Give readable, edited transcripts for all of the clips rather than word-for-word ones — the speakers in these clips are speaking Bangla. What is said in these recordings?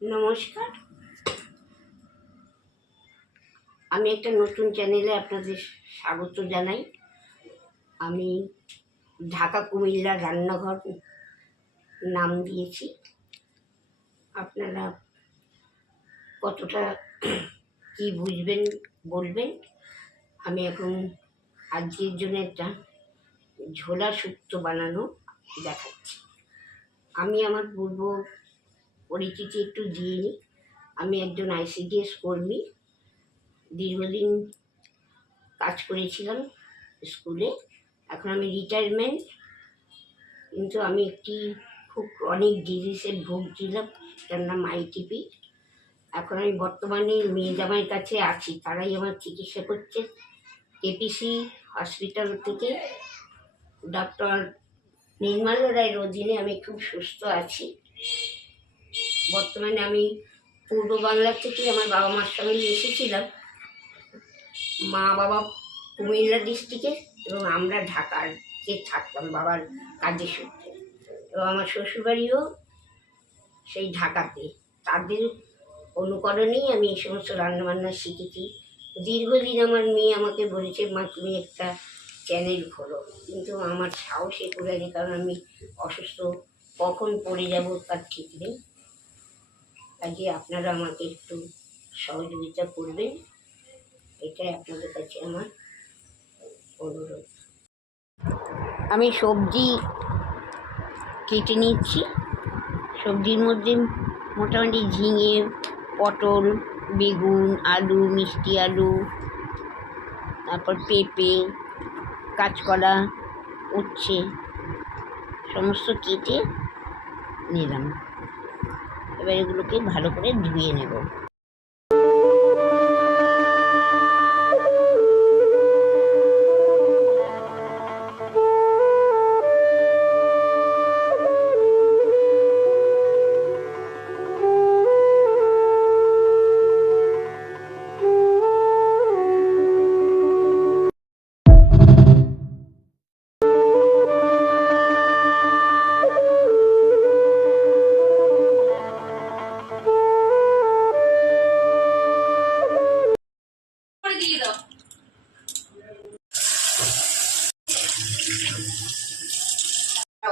নমস্কার, আমি একটা নতুন চ্যানেলে আপনাদের স্বাগত জানাই। আমি ঢাকা কুমিল্লার রান্নাঘর নাম দিয়েছি। আপনারা কতটা কি বুঝবেন বলবেন। আমি এখন আজকের জন্য একটা ঝোলা শুক্তো বানানো দেখাচ্ছি। আমি আমার পূর্ব পরিচিতি একটু দিয়ে নিই। আমি একজন ICDS কর্মী, দীর্ঘদিন কাজ করেছিলাম স্কুলে। এখন আমি রিটায়ারমেন্ট, কিন্তু আমি একটি খুব ক্রনিক ডিজিজে ভুগছিলাম, তার নাম ITP। এখন আমি বর্তমানে মেয়ে জামাইয়ের কাছে আছি, তারাই আমার চিকিৎসা করছে। KPC হসপিটাল থেকে ডক্টর নির্মল রায়ের অধীনে আমি খুব সুস্থ আছি। বর্তমানে আমি পূর্ব বাংলা থেকে আমার বাবা মার সঙ্গে এসেছিলাম। মা বাবা কুমিল্লা ডিস্ট্রিক্টের এবং আমরা ঢাকার যে থাকতাম বাবার কাজের সূত্রে, এবং আমার শ্বশুরবাড়িও সেই ঢাকাতে। তাদের অনুকরণেই আমি এই সমস্ত রান্নাবান্না শিখেছি। দীর্ঘদিন আমার মেয়ে আমাকে বলেছে, মা তুমি একটা চ্যানেল খোলো, কিন্তু আমার সাহসে কুলায়নি, কারণ আমি অসুস্থ, কখন পড়ে যাব তার ঠিক নেই। কাজে আপনারা আমাকে একটু সহযোগিতা করবেন, এটাই আপনাদের কাছে আমার অনুরোধ। আমি সবজি কেটে নিচ্ছি। সবজির মধ্যে মোটামুটি ঝিঙে, পটল, বেগুন, আলু, মিষ্টি আলু, তারপর পেঁপে, কাঁচকলা, উচ্ছে সমস্ত কেটে নিলাম। এবার এগুলোকে ভালো করে ধুয়ে নেব।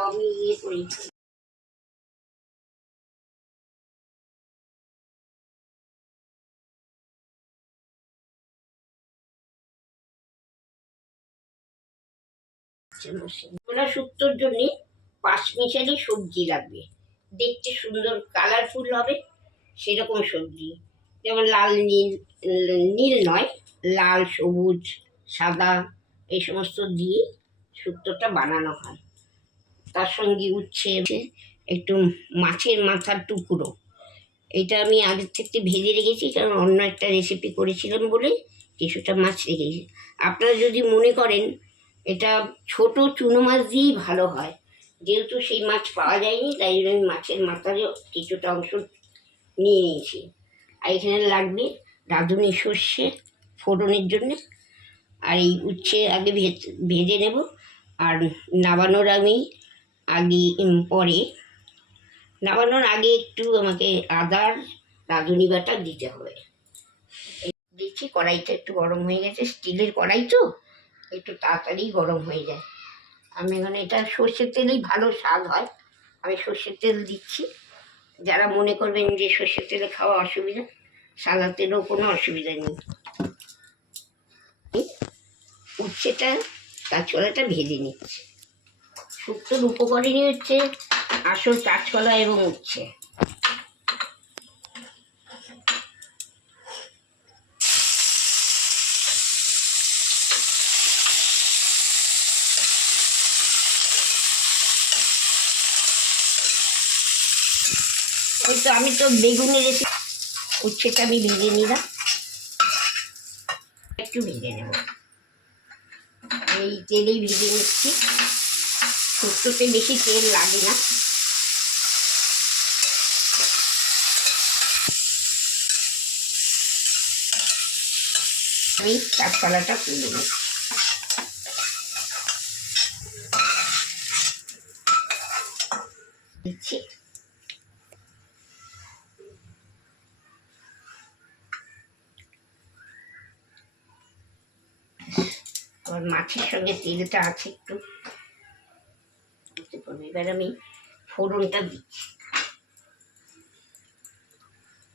আমি করি, ছোলা শুক্তোর জন্যে পাঁচমিশালি সবজি লাগবে, দেখতে সুন্দর কালারফুল হবে সেরকম সবজি। যেমন লাল, নীল, নীল নয়, লাল, সবুজ, সাদা, এই সমস্ত দিয়ে শুক্তোটা বানানো হয়। তার সঙ্গে উচ্ছে, একটু মাছের মাথার টুকরো, এটা আমি আগের থেকে ভেজে রেখেছি, কারণ অন্য একটা রেসিপি করেছিলাম বলে কিছুটা মাছ রেখেছি। আপনারা যদি মনে করেন এটা ছোট চুনো মাছ দিয়েই ভালো হয়, যেহেতু সেই মাছ পাওয়া যায়নি, তাই জন্য আমি মাছের মাথারও কিছুটা অংশ নিয়ে নিয়েছি। আর এখানে লাগবে রাঁধুনি সর্ষে ফোড়নের জন্যে। আর এই উচ্ছে আগে ভেজে নেব, আর নামানোর আমি আগে পরে নামানোর আগে একটু আমাকে আদার রাঁধুনি বাটা দিতে হবে। দিচ্ছি, কড়াইটা একটু গরম হয়ে গেছে, স্টিলের কড়াই তো একটু তাড়াতাড়ি গরম হয়ে যায়। আমি এখানে এটা সর্ষের তেলেই ভালো স্বাদ হয়, আমি সর্ষের তেল দিচ্ছি। যারা মনে করবেন যে সর্ষের তেলে খাওয়া অসুবিধা, সাদা তেলেও কোনো অসুবিধা নেই। উচ্ছেটা, কাঁচকলাটা ভেজে নিচ্ছে। শুক্তোর উপকরণই হচ্ছে আসল কাঁচকলা এবং উচ্ছে। ওই তো আমি তো বেগুনের রেসিপি, উচ্ছেটা আমি ভেজে নিলাম, একটু ভেজে নেব, এই তেলেই ভেজে নিচ্ছি। শুক্তোতে বেশি তেল লাগে না। আমি কাঁচকলাটা তুলে দিচ্ছি। আবার মাছের সঙ্গে তেলটা আছে একটু। এবার আমি ফোড়নটা দিচ্ছি,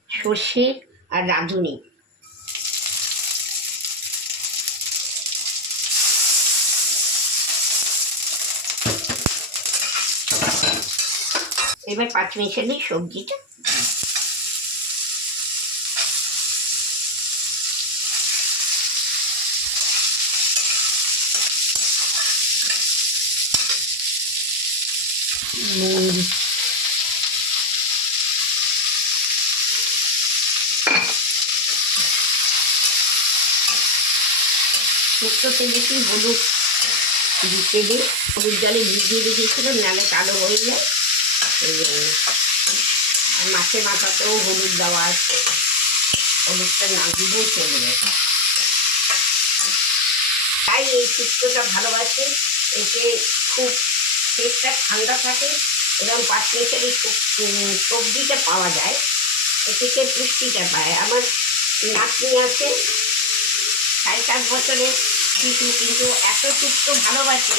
সর্ষে আর রাঁধুনি। এবার পাঁচমিশালি সবজিটা নুন, শুক্তোতে বেশি হলুদ দিতে দিই, হলুদ জলে ভিজিয়ে রেখেছিলাম, নাহলে কালো হয়ে যায় সেই জন্য। আর মাছের মাথাতেও হলুদ দেওয়া আছে, হলুদটা না দিলেও চলবে। তাই এই শুক্তোটা ভালোবাসে, এতে খুব পেটটা ঠান্ডা থাকে এবং পাঁচমিশালি সবজিটা পাওয়া যায়, এ থেকে পুষ্টিটা পায়। আমার নাতনি আছে 7.5 বছরের শিশু, কিন্তু এত শুক্তো ভালোবাসে,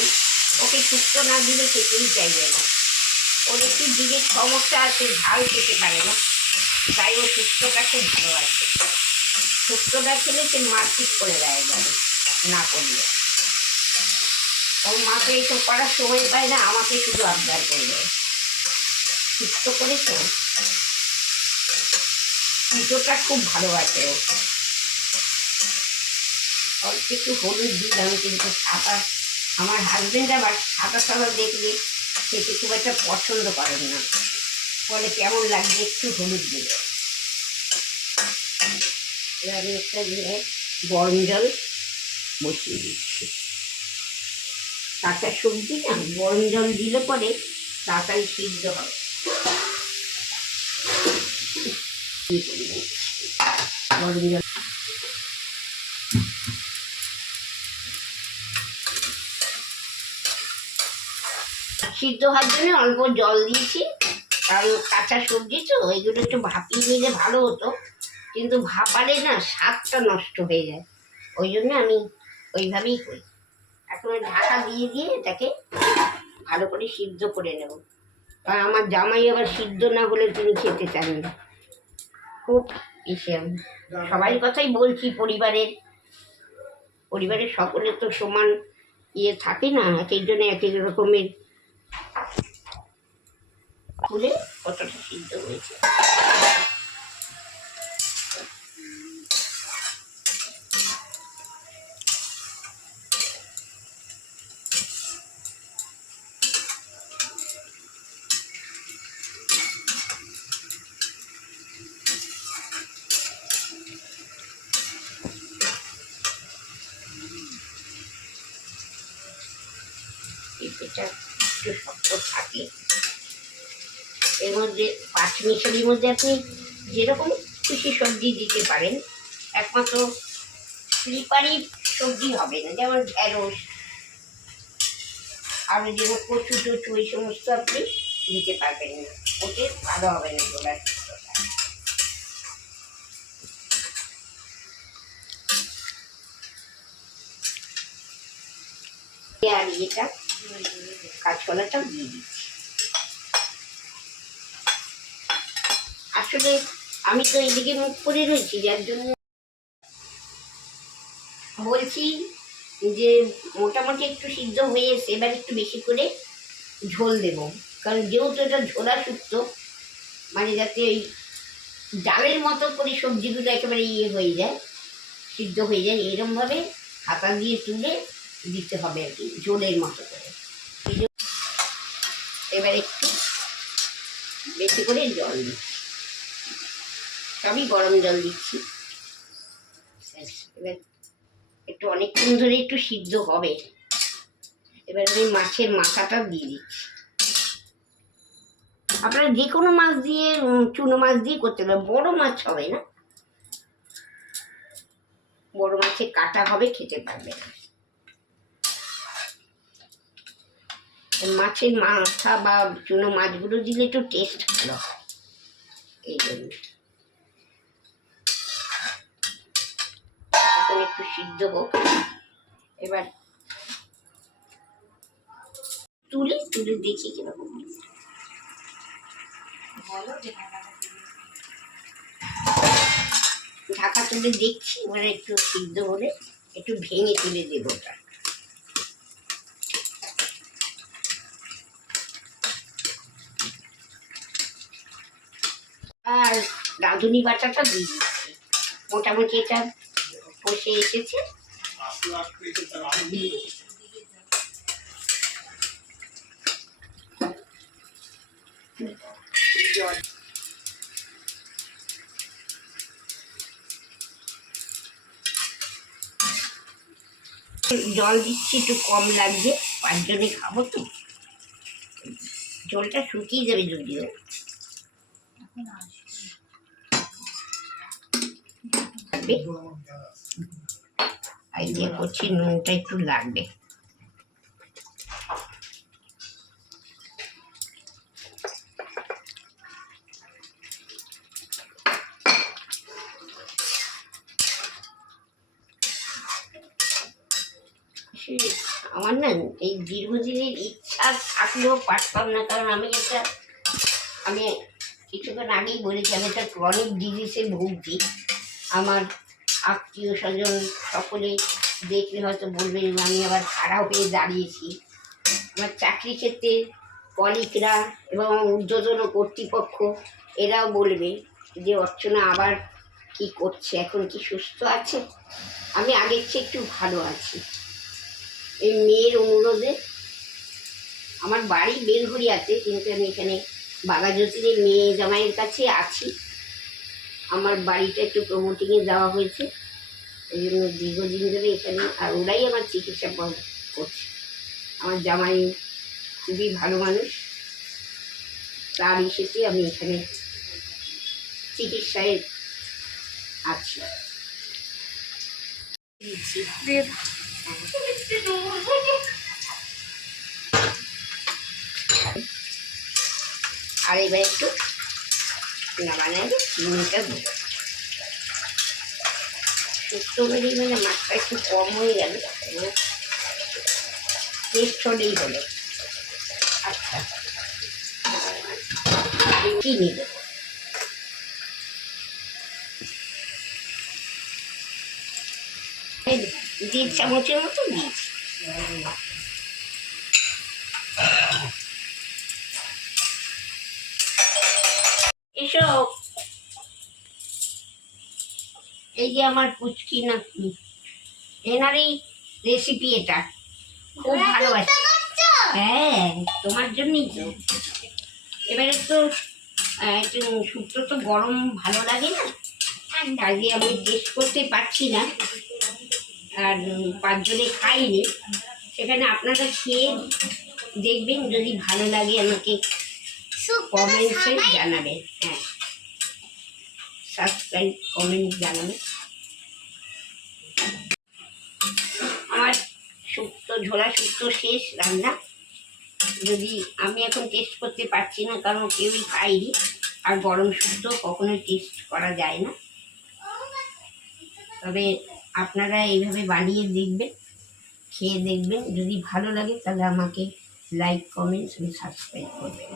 ওকে শুক্তো না দিলে খেতেই চাইবে না। ওর একটু দিনের সমস্যা আছে, ঝাল খেতে পারে না, তাই ও শুক্তোটা খুব ভালোবাসে। শুক্তোটা খেলে সে মারপিট করে দেয় যাবে না করলে। ওর মাকে এইসব করার সময় পায় না, আমাকে শুধু আবদার করবে শুক্তো করে। তো পুজোটা খুব ভালোবাসে ও। অল্প একটু হলুদ দিলাম, কিন্তু সাদা, আমার হাজবেন্ড আবার সাদা সাদা দেখলে খেতে খুব একটা পছন্দ করেন না, বলে কেমন লাগবে একটু হলুদ দিলে। এবার আমি একটা দিয়ে গরম জল বসিয়ে দিচ্ছি। কাঁচা সবজি না, গরম জল দিলে পরে তাড়াতাড়ি সিদ্ধ হবে। গরম জল সিদ্ধ হওয়ার জন্য অল্প জল দিয়েছি, কারণ কাঁচা সবজি তো, এগুলো একটু ভাপিয়ে নিলে ভালো হতো, কিন্তু ভাপালে না স্বাদটা নষ্ট হয়ে যায়, ওই জন্য আমি ওইভাবেই করি। এখন ঢাকা দিয়ে দিয়ে এটাকে ভালো করে সিদ্ধ করে নেব, কারণ আমার জামাই আবার সিদ্ধ না হলে তিনি খেতে চান না। খুব ইসে সবাই কথাই বলছি, পরিবারের সকলের তো সমান ইয়ে থাকে না, সেই জন্য এক এক রকমের ফুলে কতটা সিদ্ধ হয়েছে। এটা একটু শক্ত থাকে। এর মধ্যে পাঁচমিশালির মধ্যে আপনি যেরকম খুশি সবজি দিতে পারেন, একমাত্র স্লিপারি সবজি হবে না, যেমন ঢেঁড়স, আর যেমন কচু টচু, এই সমস্ত আপনি দিতে পারবেন না, ওতে ভালো হবে না গোলার শুক্তোটা। আর এটা কাঁচকলাটাও দিয়ে দিচ্ছি। আসলে আমি তো এইদিকে মুখ করে রয়েছি, যার জন্য বলছি যে মোটামুটি একটু সিদ্ধ হয়ে এসে এবার একটু বেশি করে ঝোল দেব, কারণ যেহেতু এটা ঝোলা শুক্তো, মানে যাতে ওই ডালের মতো করে সবজিগুলো একেবারে ইয়ে হয়ে যায়, সিদ্ধ হয়ে যায়, এরকমভাবে হাতা দিয়ে তুলে দিতে হবে আর কি, ঝোলের মতো করে। এবার একটু বেশি করে জল দিচ্ছি, সবই গরম জল দিচ্ছি। এবার একটু অনেকক্ষণ ধরে একটু সিদ্ধ হবে। এবার আমি মাছের মাথাটা দিয়ে দিচ্ছি। আপনারা যে কোনো মাছ দিয়ে, চুনো মাছ দিয়ে করতে পারেন, বড় মাছ হবে না, বড় মাছের কাটা হবে, খেতে পারবে না। মাছের মাথা বা চুনো মাছগুলো দিলে একটু টেস্ট ভালো হয়, এই জন্য। এখন একটু সিদ্ধ হোক। এবার তুলে তুলে দেখি কিরকম। ঢাকা তুলে দেখছি, মানে একটু সিদ্ধ হলে একটু ভেঙে তুলে দেবো ওটা। আর রাঁধুনি বাটাটা দিয়ে দিচ্ছি, মোটামুটি এটা কষে এসেছে। জল দিচ্ছি, একটু কম লাগছে, 5 জনে খাবো তো, জলটা শুকিয়ে যাবে যদিও। আইডিয়া করছি নুনটা একটু লাগবে। আমার না এই দীর্ঘদিনের ইচ্ছা থাকলেও পারতাম না, কারণ আমি কিছুক্ষণ আগেই বলেছি আমি একটা ক্রনিক ডিজিজে ভুগছি। আমার আত্মীয় স্বজন সকলে দেখলে হয়তো বলবে আমি আবার খারাপ হয়ে দাঁড়িয়েছি। আমার চাকরি ক্ষেত্রে কলিগরা এবং ঊর্ধ্বতন কর্তৃপক্ষ এরাও বলবে যে অর্চনা আবার কি করছে, এখন কি সুস্থ আছে? আমি আগের চেয়ে একটু ভালো আছি। এই মেয়ের অনুরোধে, আমার বাড়ি বেলঘড়িয়াতে, কিন্তু আমি এখানে বাঘাযতীনের মেয়ে জামাইয়ের কাছে আছি। আমার বাড়িটা একটু প্রমোটিংয়ে দেওয়া হয়েছে, এই জন্য দীর্ঘদিন ধরে এখানে, আর ওরাই আমার চিকিৎসা করছে। আমার জামাই খুবই ভালো মানুষ, তার ইসেতে আমি এখানে চিকিৎসায় আছি। আর এবার একটু নামানোর চিনিটা দেবো। শুক্তো বেরিয়ে মানে মাছটা একটু কম হয়ে গেল, টেস্ট হলেই হলো। আচ্ছা, চিনি দেবো। দেড় চামচের মতো দিয়েছি। এসব এই যে আমার পুচকি নাতনি, এনারই রেসিপি এটা, খুব ভালোবাসি। হ্যাঁ, তোমার জন্যই তো। এবারে তো একটু শুক্তো তো গরম ভালো লাগে না, আগে আমি টেস্ট করতে পারছি না, আর 5 জনে খাইনি। সেখানে আপনারা খেয়ে দেখবেন, যদি ভালো লাগে আমাকে কমেন্টসে জানাবেন। হ্যাঁ, সাবস্ক্রাইব কমেন্ট জানাবেন। আমার ঝোলা শুক্তো শেষ রান্না। যদি আমি এখন টেস্ট করতে পারছি না, কারণ কেউই খাইনি, আর গরম শুক্তো কখনোই টেস্ট করা যায় না। তবে আপনারা এইভাবে বানিয়ে দেখবেন, খেয়ে দেখবেন, যদি ভালো লাগে তাহলে আমাকে লাইক, কমেন্টস এবং সাবস্ক্রাইব করবেন।